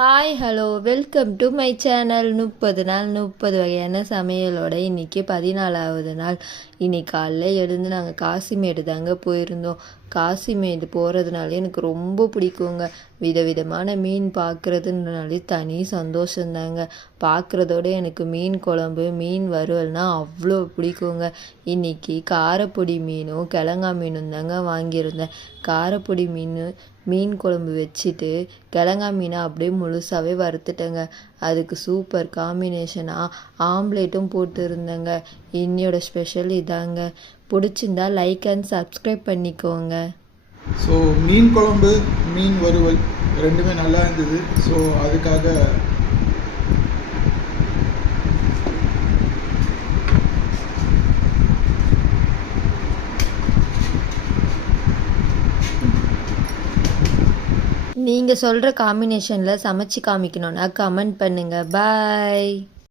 Hi hello welcome to my channel. 30 நாள் 30 வகையான சமையலோட இன்றைக்கி 14வது நாள். இன்னைக்கு காலைல எழுந்து நாங்கள் காசிமேடு தாங்க போயிருந்தோம். காசிமேடு போகிறதுனால எனக்கு ரொம்ப பிடிக்குங்க. விதவிதமான மீன் பார்க்குறதுனாலே தனி சந்தோஷந்தாங்க. பார்க்குறதோட எனக்கு மீன் குழம்பு மீன் வறுவல்னால் அவ்வளோ பிடிக்குங்க. இன்றைக்கி காரப்பொடி மீனும் கிழங்கா மீனும் தாங்க வாங்கியிருந்தேன். காரப்பொடி மீன் குழம்பு வச்சுட்டு கிழங்கா மீனை அப்படியே முழுசாகவே வறுத்துட்டேங்க. அதுக்கு சூப்பர் காம்பினேஷனாக ஆம்லேட்டும் போட்டு இருந்தேங்க. இன்னையோட ஸ்பெஷல் இதாங்க. பிடிச்சிருந்தா லைக் அண்ட் சப்ஸ்கிரைப் பண்ணிக்கோங்க. ஸோ மீன் குழம்பு மீன் வறுவல் ரெண்டுமே நல்லா இருந்தது. ஸோ அதுக்காக நீங்கள் சொல்கிற காம்பினேஷனில் சமைச்சு காமிக்கணுன்னா கமெண்ட் பண்ணுங்கள். பாய்.